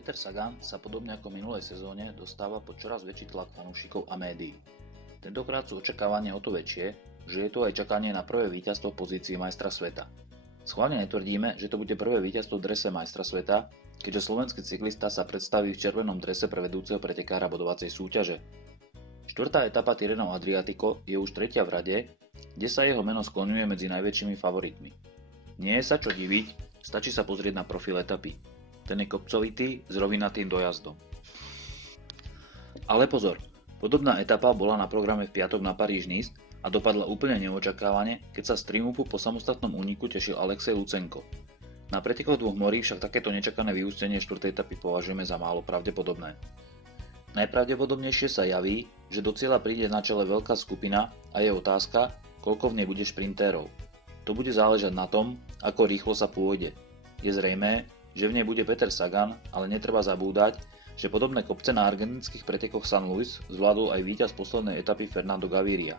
Peter Sagan sa podobne ako minulej sezóne dostáva pod čoraz väčší tlak fanúšikov a médií. Tentokrát sú očakávania o to väčšie, že je tu aj čakanie na prvé víťazstvo v pozícii majstra sveta. Schválne netvrdíme, že to bude prvé víťazstvo v drese majstra sveta, keďže slovenský cyklista sa predstaví v červenom drese pre vedúceho pretekára bodovacej súťaže. Štvrtá etapa Tirreno Adriatico je už tretia v rade, kde sa jeho meno skloňuje medzi najväčšími favoritmi. Nie je sa čo diviť, stačí sa pozrieť na profil etapy. Ten je kopcovitý s rovinatým dojazdom. Ale pozor, podobná etapa bola na programe v piatok na Paríž-Nice a dopadla úplne neočakávane, keď sa z triumfu po samostatnom úniku tešil Alexej Lucenko. Na pretekoch dvoch morí však takéto nečakané vyústenie štvrtej etapy považujeme za málo pravdepodobné. Najpravdepodobnejšie sa javí, že do cieľa príde na čele veľká skupina a je otázka, koľko v nej bude šprintérov. To bude záležať na tom, ako rýchlo sa pôjde. Je zrejmé, že v nej bude Peter Sagan, ale netreba zabúdať, že podobné kopce na argentinských pretekoch San Luis zvládol aj víťaz poslednej etapy Fernando Gaviria.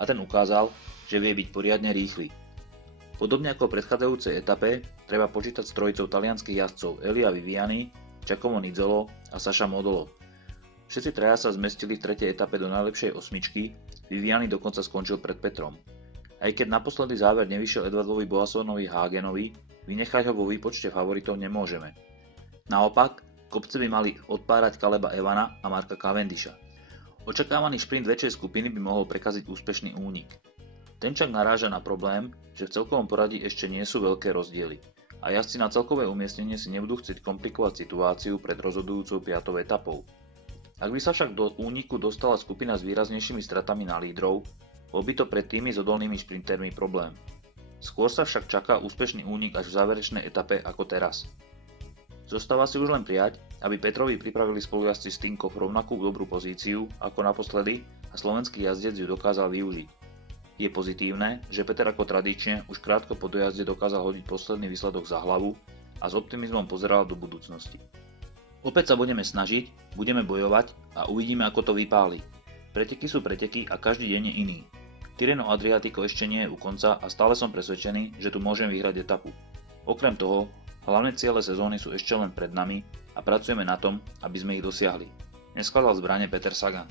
A ten ukázal, že vie byť poriadne rýchly. Podobne ako v predchádzajúcej etape, treba počítať s trojicou talianskych jazdcov Elia Viviani, Giacomo Nizzolo a Saša Modolo. Všetci traja sa zmestili v tretej etape do najlepšej osmičky, Viviani dokonca skončil pred Petrom. Aj keď naposledy záver nevyšiel Edvardovi Boassonovi Hagenovi, vynechať ho vo výpočte favoritov nemôžeme. Naopak, kopce by mali odpárať Caleba Evana a Marka Cavendisha. Očakávaný šprint väčšej skupiny by mohol prekaziť úspešný únik. Ten však naráža na problém, že v celkovom poradí ešte nie sú veľké rozdiely a jazdci na celkové umiestnenie si nebudú chcieť komplikovať situáciu pred rozhodujúcou 5. etapou. Ak by sa však do úniku dostala skupina s výraznejšími stratami na lídrov, bol by to pre týmy s odolnými šprintermi problém. Skôr sa však čaká úspešný únik až v záverečnej etape ako teraz. Zostáva si už len prijať, aby Petrovi pripravili spolujazdci z Tinkoff rovnakú dobrú pozíciu ako naposledy a slovenský jazdec ju dokázal využiť. Je pozitívne, že Peter ako tradične už krátko po dojazde dokázal hodiť posledný výsledok za hlavu a s optimizmom pozeral do budúcnosti. Opäť sa budeme snažiť, budeme bojovať a uvidíme, ako to vypáli. Preteky sú preteky a každý deň je iný. Tirreno Adriatico ešte nie je u konca a stále som presvedčený, že tu môžem vyhrať etapu. Okrem toho, hlavné ciele sezóny sú ešte len pred nami a pracujeme na tom, aby sme ich dosiahli. Neskladal zbrane Peter Sagan.